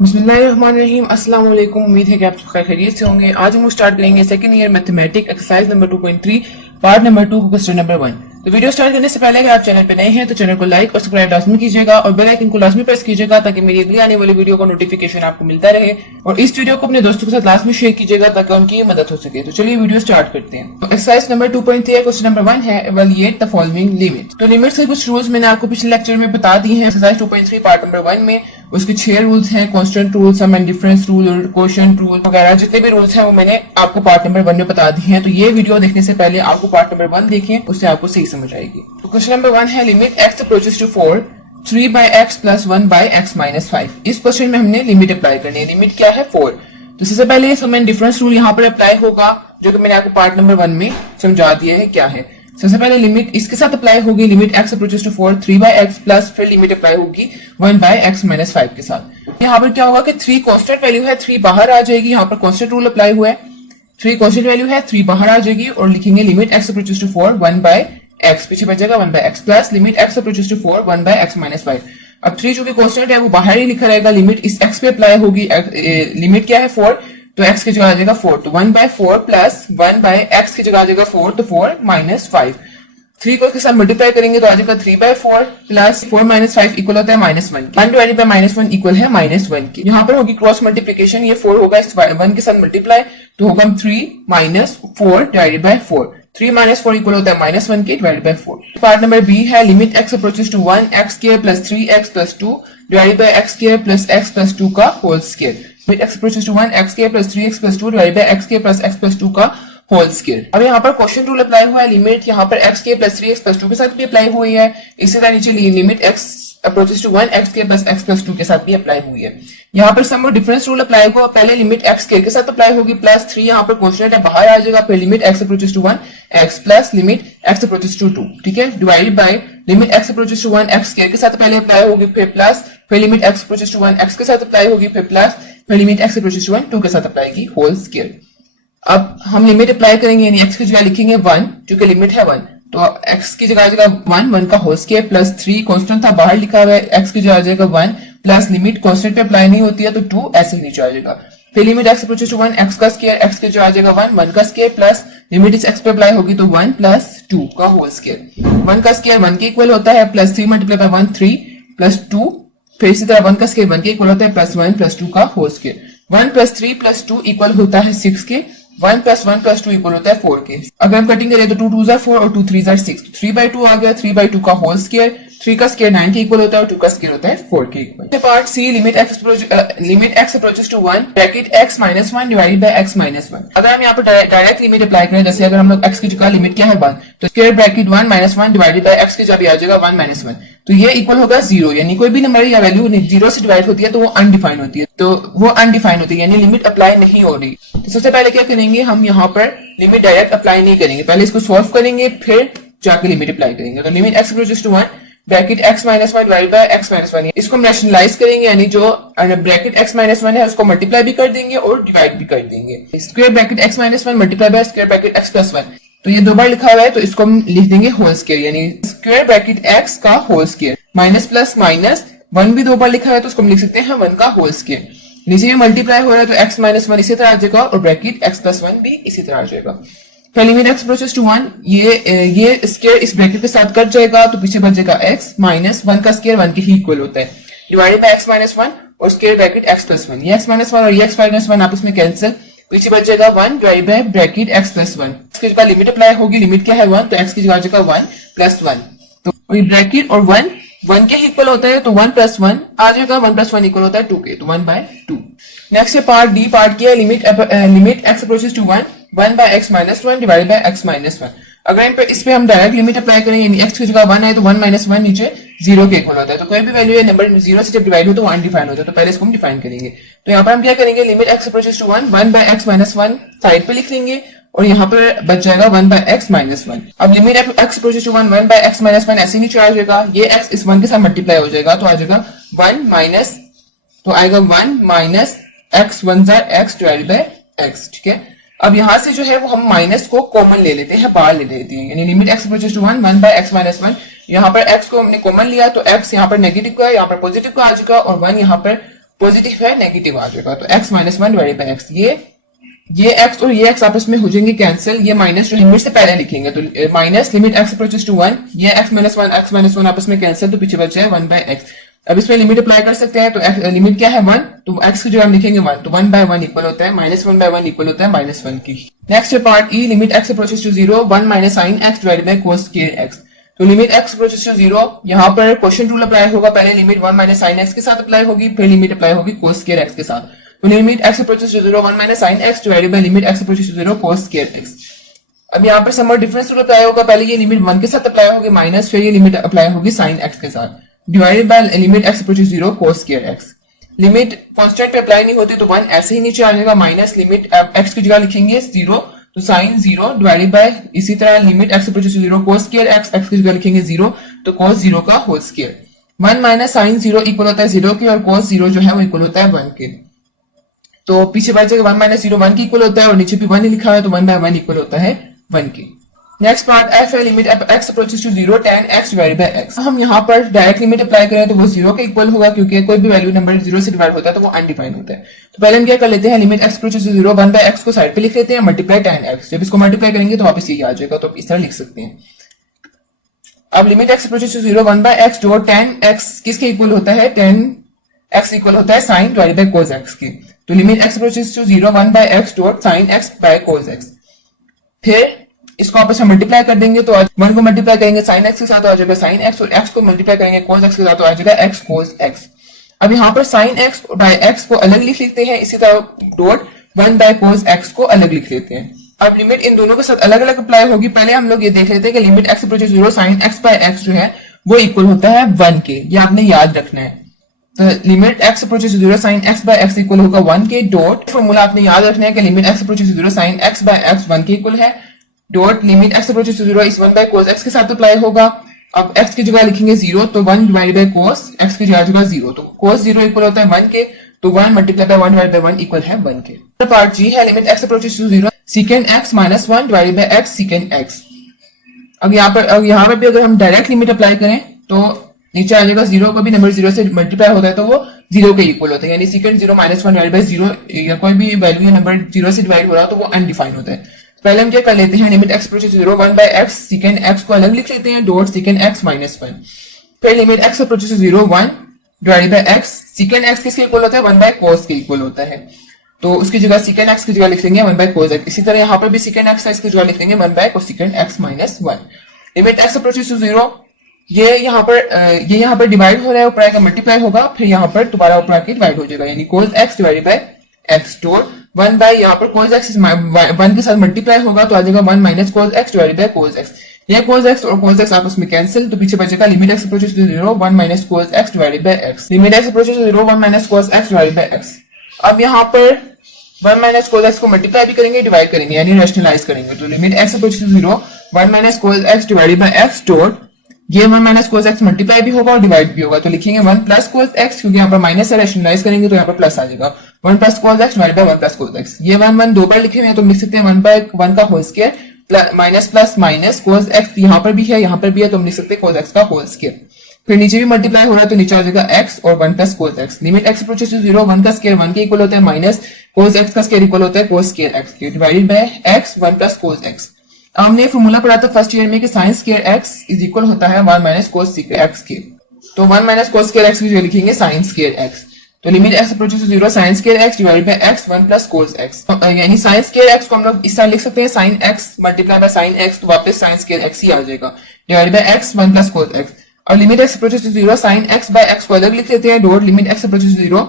बिस्मिल्लाहिर्रहमानिर्रहीम। अस्सलाम वालेकुम। उम्मीद है कि आप सब खैरियत से होंगे। आज हम स्टार्ट करेंगे second year mathematic exercise number 2.3 part number 2 question number 1। तो वीडियो स्टार्ट करने से पहले अगर आप चैनल पे नए हैं तो चैनल को लाइक और सब्सक्राइब लाजमी कीजिएगा और बेल आइकन को लाजमी प्रेस कीजिएगा ताकि मेरी अगली आने वाली वीडियो का नोटिफिकेशन आपको मिलता रहे। और इस वीडियो को अपने दोस्तों के साथ लाजमी शेयर कीजिएगा ताकि उनकी मदद हो सके। तो चलिए वीडियो स्टार्ट करते हैं। तो एक्सरसाइज नंबर 2.3 क्वेश्चन नंबर 1 है इवैल्यूएट द फॉलोइंग लिमिट। तो लिमिट के कुछ रूल्स मैंने आपको पिछले लेक्चर में बता दी हैं। एक्सरसाइज 2.3 पार्ट नंबर 1 में उसके 6 रूल्स हैं, constant rule, sum and difference rule और कोशेंट रूल वगैरह जितने भी रूल्स हैं वो मैंने आपको पार्ट नंबर 1 में बता दिए हैं। तो ये वीडियो देखने से पहले आपको पार्ट नंबर 1 देखें, उससे आपको सही समझ आएगी। तो क्वेश्चन नंबर 1 है limit x approaches to 4 3 by x plus 1 by x minus 5। इस क्वेश्चन में हमने लिमिट अप्लाई करनी है। लिमिट क्या है 4। तो सबसे पहले सम एंड डिफरेंस रूल यहाँ पर अप्लाई होगा जो कि मैंने आपको पार्ट नंबर 1 में समझा दिया है क्या है। सबसे पहले लिमिट इसके साथ अप्लाई होगी, limit x approaches to 4 3 by x plus फिर लिमिट अप्लाई होगी 1 by x minus 5 के साथ। यहाँ पर क्या होगा कि 3 कांस्टेंट वैल्यू है, 3 बाहर आ जाएगी। यहाँ पर कांस्टेंट रूल अप्लाई हुआ है, 3 कांस्टेंट वैल्यू है, 3 बाहर आ जाएगी और लिखेंगे limit x approaches to 4 1 by x, पीछे बचेगा 1 by x plus limit x approaches to 4 1 by x minus 5। अब 3 जो कि कांस्टेंट है वो बाहर ही लिखा रहेगा, लिमिट इस x पे अप्लाई होगी। लिमिट क्या है 4, तो x की जगह आ जाएगा 4, तो 1 by 4 प्लस 1 by x की जगह आ जाएगा 4, तो 4 minus 5। 3 को इसके साथ मल्टीप्लाई करेंगे तो आ जाएगा 3 by 4 प्लस 4 minus 5 इक्वल होता है -1। 1 डिवाइडेड बाय -1 इक्वल है -1 की। यहाँ पर होगी क्रॉस मल्टीप्लिकेशन, ये 4 होगा इस 1 के साथ मल्टीप्लाई, तो होगा 3 minus 4 divided by 4। 3 minus 4 equal होता है -1 के divided by 4। Part number B है limit x approaches to 1 x square plus 3x plus 2 divided by x square plus x plus 2 का whole square. Limit x approaches to 1 x square plus 3x plus 2 divided by x square plus x plus 2 का whole square. अब यहाँ पर question rule apply हुआ है, limit यहाँ पर x के प्लस 3x प्लस 2 के साथ भी अप्लाई हुई है। इसी तरह नीचे limit x approaches to 1 x के प्लस x प्लस 2 के साथ भी अप्लाई हुई है। यहाँ पर सम और डिफरेंस रूल अप्लाई होगा, पहले लिमिट x के साथ अप्लाई होगी प्लस 3 यहाँ पर कांस्टेंट है बाहर आ जाएगा, फिर limit x approaches to 1 x plus limit x approaches to 2, ठीक है, divided by limit x approaches to 1 x के साथ पहले अप्लाई होगी, फिर प्लस फिर limit x approaches to 1 x के साथ अप्लाई होगी, फिर प्लस फिर लिमिट x अप्रोचेस टू 1 2 के साथ अप्लाई की होल स्क्वायर। अब हम लिमिट अप्लाई करेंगे, यानी x की जगह लिखेंगे 1 क्योंकि लिमिट है 1, तो x की जगह आ जाएगा 1 का होल स्क्वायर प्लस 3 कांस्टेंट था बाहर लिखा हुआ है, x की जगह आ जाएगा 1 प्लस लिमिट कांस्टेंट पे अप्लाई नहीं होती है तो 2 ऐसे ही नीचे आ जाएगा। फिर limit x approaches to 1 x का स्क्वायर, x की जगह आ जाएगा 1 का स्क्वायर प्लस लिमिट इस x पे अप्लाई होगी तो 1 प्लस 2 का होल स्क्वायर। 1 का स्क्वायर 1 के इक्वल होता है प्लस 3 मल्टीप्लाई बाय 1 3 प्लस 2, फिर इसी तरह 1 का स्क्वायर 1 के इक्वल होता है प्लस 1 प्लस 2 का whole square. 1 plus 3 plus 2 equal होता है 6 के, 1 प्लस 1 प्लस 2 इक्वल होता है 4 के। अगर हम कटिंग करें तो 2 2 4 और 2 3 6, 3 by 2 आ गया, 3 by 2 का होल स्क्वायर, 3 का स्क्वायर 9 के इक्वल होता है और 2 का स्क्वायर होता है 4 के equal. Part C limit x approaches to 1 bracket x minus 1 divided by x minus 1। अगर हम यहाँ पर डायरेक्ट लिमिट अप्लाई करें, जैसे अगर हम लोग x की जगह लिमिट क्या है 1, तो square bracket 1 minus 1 divided by x की जगह आ जाएगा 1 minus 1, तो ये इक्वल होगा 0, यानी कोई भी नंबर या वैल्यू 0 से डिवाइड होती है तो वो अनडिफाइंड होती है, तो वो अनडिफाइंड होती है यानी लिमिट अप्लाई नहीं हो रही। तो सबसे पहले क्या करेंगे, हम यहाँ पर लिमिट डायरेक्ट अप्लाई नहीं करेंगे, पहले इसको सॉल्व करेंगे फिर जाके लिमिट अप्लाई करेंगे। तो limit x approaches to 1 bracket x minus 1 divided by x minus 1, इसको हम रैशनलाइज करेंगे, यानी जो ब्रैकेट x minus 1 है उसको मल्टीप्लाई भी कर देंगे और डिवाइड भी कर देंगे। Square bracket x minus 1 multiply bye square bracket x plus 1, तो ये 2 बार लिखा हुआ है तो इसको हम लिख देंगे होल स्क्वायर, यानी स्क्वायर ब्रैकेट x का whole square, minus plus minus 1 भी 2 बार लिखा हुआ है तो उसको हम लिख सकते हैं 1 का होल स्क्वायर। नीचे में मल्टीप्लाई हो रहा है तो x minus 1 इसी तरह आ जाएगा और ब्रैकेट x plus 1 भी इसी तरह आ जाएगा। फिर लिमिट x अप्रोचेस टू 1, ये स्क्वायर इस ब्रैकेट के साथ कट जाएगा तो पीछे बचेगा x माइनस 1 का स्क्वायर 1 के ही इक्वल होता है, डिवाइडेड बाय x minus 1 और स्क्वायर ब्रैकेट x plus 1, ये x minus 1 और ये x minus 1 आपस में कैंसिल, पीछे बच जाएगा 1 divided bye bracket x plus 1। इसकी जगह लिमिट अप्लाई होगी, लिमिट क्या है 1, तो x की जगह आ जाएगा 1 प्लस 1, तो ये ब्रैकेट और 1 के इक्वल होता है तो 1 प्लस 1 आ जाएगा, 1 प्लस 1 इक्वल होता है 2 के, तो 1 बाय 2। नेक्स्ट है पार्ट डी, पार्ट किया limit x approaches to 1 by x minus 1 divided by x minus 1। अगर इस पे हम डायरेक्ट लिमिट अप्लाई करें, यानी x की जगह 1 है तो 1 minus 1 नीचे 0 के इक्वल होता है, तो कोई भी वैल्यू या नंबर 0 से जब डिवाइड हो तो वो अनडिफाइंड होता है, तो पहले इसको हम डिफाइन करेंगे। तो यहाँ पर हम क्या करेंगे, limit x approaches to 1 by x minus 1 side पे लिख लेंगे और यहाँ पर बच जाएगा 1 by x minus 1। अब limit x approaches to 1 by x minus 1 ऐसे नीचे आ जाएगा, ये x इस 1 के साथ मल्टीप्लाई हो जाएगा तो आ जाएगा 1 माइनस, तो आएगा 1 minus x 1 x divided by x, ठीक है। अब यहां से जो है वो हम माइनस को कॉमन ले लेते हैं, बाहर ले लेते हैं, यानी limit x approaches to 1 by x minus 1, यहाँ पर x को हमने कॉमन लिया तो x यहाँ पर नेगेटिव का यहाँ पर पॉजिटिव का आ जाएगा और 1 यहाँ पर पॉजिटिव है नेगेटिव आ जाएगा। तो x minus one divided by x, ये x और ये x आपस में हो जाएंगे कैंसिल, ये माइनस जो लिमिट से पहले लिख लेंगे तो minus limit x approaches to 1, ये x माइनस वन आपस में कैंसिल, तो पीछे बच जाए 1 बाय एक्स। अब इसमें लिमिट अप्लाई कर सकते हैं, तो लिमिट क्या है 1, तो x की जगह हम लिखेंगे 1, तो 1 बाय 1 इक्वल होता है माइनस 1 बाय 1 इक्वल होता है माइनस 1 की। Next part E, limit x approaches to 0 1 minus sine x divided by cos square x। तो लिमिट x अप्रोचेस टू 0, यहाँ पर क्वेश्चन रूल अप्लाई होगा, पहले लिमिट 1 माइनस साइन x के साथ अप्लाई होगी, फिर लिमिट अप्लाई होगी कोस स्क्वायर x के साथ। तो limit x approaches to 0 1 minus sine x divided by limit x approaches to 0 cos square x। अब यहाँ पर समर डिफरेंस रूल अप्लाई होगा, पहले ये लिमिट 1 के साथ अप्लाई होगी माइनस, फिर ये लिमिट अप्लाई होगी साइन x के साथ, divided by limit x approaches 0 cos square x। Limit constant पे अप्लाई नहीं होती तो 1 ऐसे ही नीचे आ जाएगा, माइनस लिमिट x की जगह लिखेंगे 0, तो साइन 0 डिवाइडेड बाय, इसी तरह limit x approaches 0 cos square x की जगह लिखेंगे 0, तो कोस 0 का whole square. 1 minus sine 0 equal होता है 0 के, और कोस 0 जो है वो इक्वल होता है 1 के। तो पीछे बच जाएगा 1 माइनस 0 1 के इक्वल होता है, और नीचे भी 1 ही लिखा है, तो 1 बाय 1 इक्वल होता है 1 के। नेक्स्ट पार्ट एफ है, limit x approaches to 0 tan x divided by x। हम यहाँ पर डायरेक्ट लिमिट अप्लाई करें तो वो 0 के इक्वल होगा, क्योंकि कोई भी वैल्यू नंबर 0 से डिवाइड होता है तो वो अनडिफाइंड होता है। तो पहले हम क्या कर लेते हैं, limit x approaches to 0 1 by x को साइड पे लिख लेते हैं, मल्टीप्लाई tan x। जब इसको मल्टीप्लाई करेंगे तो वापस यही आ जाएगा, तो इस तरह लिख सकते हैं। अब limit x approaches to 0 1 by x dot tan x किसके इक्वल होता है, tan x इक्वल होता है sine divided by cos x के। तो limit x approaches to 0 1 by x dot sin x by cos x। फिर इसको आपस में मल्टीप्लाई कर देंगे, तो 1 को मल्टीप्लाई करेंगे sin x के साथ आ जाएगा sin x, और x को मल्टीप्लाई करेंगे cos x के साथ तो आ जाएगा x cos x। अब यहाँ पर sin x बाय x को अलग लिख लेते हैं, इसी तरह डॉट 1 बाय cos x को अलग लिख लेते हैं। अब लिमिट इन दोनों के साथ अलग अलग अप्लाई होगी। पहले हम लोग ये देख लेते हैं कि limit x approaches 0 sin x by x जो है वो इक्वल होता है 1 के, ये आपने याद रखना है। तो limit x approaches 0 sin x by x equal होगा 1 के, डॉट फॉर्मूला आपने याद रखना है कि limit x approaches 0 sin x by x 1 के इक्वल है, dot limit x approaches to 0 इस 1 बाय cos x के साथ अप्लाई होगा। अब x की जगह लिखेंगे 0, तो 1 डिवाइडेड बाय cos x की जगह 0, तो cos 0 इक्वल होता है 1 के, तो 1 multiply by 1 divided by 1 equal है 1 के। पार्ट जी है, limit x approaches to 0 secant x minus 1 divided by x secant x। अब यहाँ पर भी अगर हम डायरेक्ट लिमिट अप्लाई करें तो नीचे आ जाएगा 0 को भी नंबर 0 से मल्टीप्लाई होता है तो वो 0 के इक्वल होता है, यानी secant 0 माइनस 1 डिवाइडेड बाय 0, या कोई भी वैल्यू या नंबर 0 से डिवाइड हो रहा है तो वो अनडिफाइंड होता है। पहले हम क्या कर लेते हैं, limit x approaches 0 1 by x secant x को अलग लिख लेते हैं, डॉट secant x माइनस 1। फिर limit x approaches 0 1 divided by x secant x किसके इक्वल होता है, 1 बाय cos के इक्वल होता है, तो उसकी जगह secant x की जगह लिख लेंगे 1 बाय cos x। इसी तरह यहाँ पर भी secant x इसकी जगह लिख लेंगे 1 by cosecant x minus 1। Limit x approaches 0, ये यहाँ पर डिवाइड हो रहा है, ऊपर आएगा मल्टीप्लाई होगा, फिर यहाँ पर दोबारा ऊपर आके डिवाइड हो जाएगा, यानी cos x divided by x dot 1 by यहाँ पर cos x 1 के साथ मल्टीप्लाई होगा तो आ जाएगा 1 minus cos x divided by cos x। ये cos x और cos x आपस में कैंसिल, तो पीछे बचेगा limit x approaches to 0 1 minus cos x divided by x। Limit x approaches to 0 1 minus cos x divided by x। अब यहाँ पर 1 माइनस cos x को मल्टीप्लाई भी करेंगे, डिवाइड करेंगे, यानी रैशनलाइज करेंगे, तो limit x approaches to 0 1 minus cos x divided by x dot ये 1 माइनस cos x मल्टीप्लाई भी होगा और डिवाइड भी होगा, तो लिखेंगे 1 प्लस cos x, क्योंकि यहाँ पर माइनस से रैशनलाइज करेंगे तो यहाँ पर प्लस आ जाएगा, 1 plus cos x divided by 1 plus cos x। ये 1 दो बार लिखे हुए हैं तो लिख सकते हैं 1 बाय 1 का whole square minus plus minus cos x, यहाँ पर भी है यहाँ पर भी है, तो हम लिख सकते हैं cos x का होल स्क्वायर। फिर नीचे भी मल्टीप्लाई हो रहा है तो नीचे आ जाएगा x और 1 plus cos x। Limit x approaches to 0 1 का स्क्वायर 1 के इक्वल होता है, माइनस cos x का स्क्वायर इक्वल होता है cos स्क्वायर x के, divided by x 1 plus cos x। हमने फॉर्मूला पढ़ा था फर्स्ट ईयर में कि sin square x is equal होता है 1 माइनस cos स्क्वायर x के, तो 1 माइनस cos स्क्वायर x की जगह लिखेंगे sin स्क्वायर x। तो limit x approaches to 0 sin square x divided by x 1 plus cos x, यानी sin स्क्वायर x को हम लोग इस तरह लिख सकते हैं sin x multiply by sin x, तो वापस sin स्क्वायर x ही आ जाएगा, divided by x 1 plus cos x। और limit x approaches to 0 sin x by x को अलग लिख लेते हैं, dot limit x approaches to 0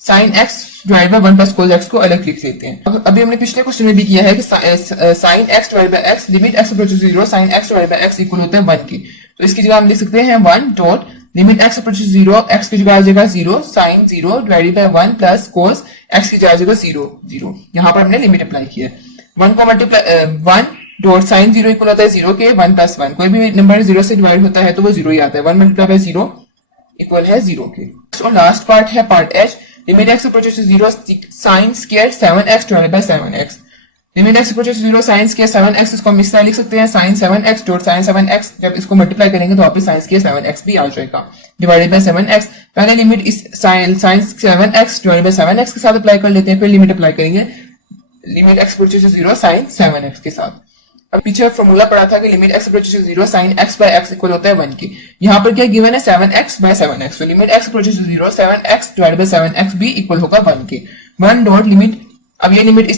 sin x divided by 1 plus cos x को अलग लिख लेते हैं। अभी हमने पिछले क्वेश्चन में भी किया है कि sin x divided by x limit x approaches to 0 sin x divided by x equal होता है 1 के, तो इसकी जगह हम लिख सकते हैं 1 dot limit x approaches to 0 x की जगह आ जाएगा 0 sin 0 divided by 1 plus cos x की जगह आ जाएगा 0 0। यहाँ पर हमने लिमिट अप्लाई की है, 1 को मल्टीप्लाई 1 डॉट sin 0 इक्वल होता है 0 के 1 प्लस 1, कोई भी नंबर 0 से डिवाइड होता है तो वो 0 ही आता है, 1 मल्टीप्लाई बाय 0 इक्वल है 0 के। और लास्ट पार्ट है part h, limit x approaches to 0 sin square 7x divided by 7x। Limit x approaches to 0 sin square 7x, इसको हम इस तरह लिख सकते हैं sin 7x dot sin 7x, जब इसको मल्टीप्लाई करेंगे तो वापस sin स्क्वायर 7x भी आ जाएगा, डिवाइडेड बाय 7x। पहले लिमिट इस sign 7x divided by 7x के साथ अप्लाई कर लेते हैं, फिर लिमिट अप्लाई करेंगे limit x approaches to 0 sin 7x के साथ। अब पीछे फॉर्मूला पढ़ा था कि limit x approaches to 0 sin x by x equal होता है 1 के। यहाँ पर क्या गिवन है 7x बाय 7x, तो limit x approaches to 0 7x divided by 7x भी इक्वल होगा 1 के। 1 डॉट लिमिट, अब ये लिमिट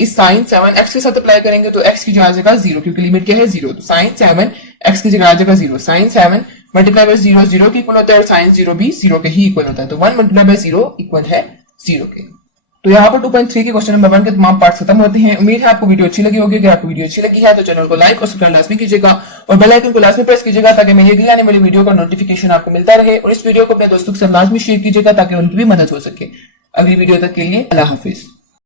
इस sin 7x के साथ अप्लाई करेंगे तो x की जगह आ जाएगा 0, क्योंकि लिमिट क्या है 0, तो sin 7x की जगह आ जाएगा 0। sin 7 मल्टीप्लाई बाय 0 0 के इक्वल होता है और sin 0 भी 0 के ही इक्वल होता है, तो 1 मल्टीप्लाई बाय 0 इक्वल है 0 के। तो यहाँ पर 2.3 के क्वेश्चन नंबर 1 के तमाम पार्ट्स खत्म होते हैं। उम्मीद है आपको वीडियो अच्छी लगी होगी। अगर आपको वीडियो अच्छी लगी है तो चैनल को लाइक और सब्सक्राइब लाजमी कीजिएगा और बेल आइकन को लाजमी प्रेस कीजिएगा ताकि मेरी अगली आने वाली वीडियो का नोटिफिकेशन आपको मिलता रहे, और इस वीडियो को अपने दोस्तों के साथ लाजमी शेयर कीजिएगा ताकि उनकी भी मदद हो सके। अगली वीडियो तक के लिए अल्लाह हाफिज।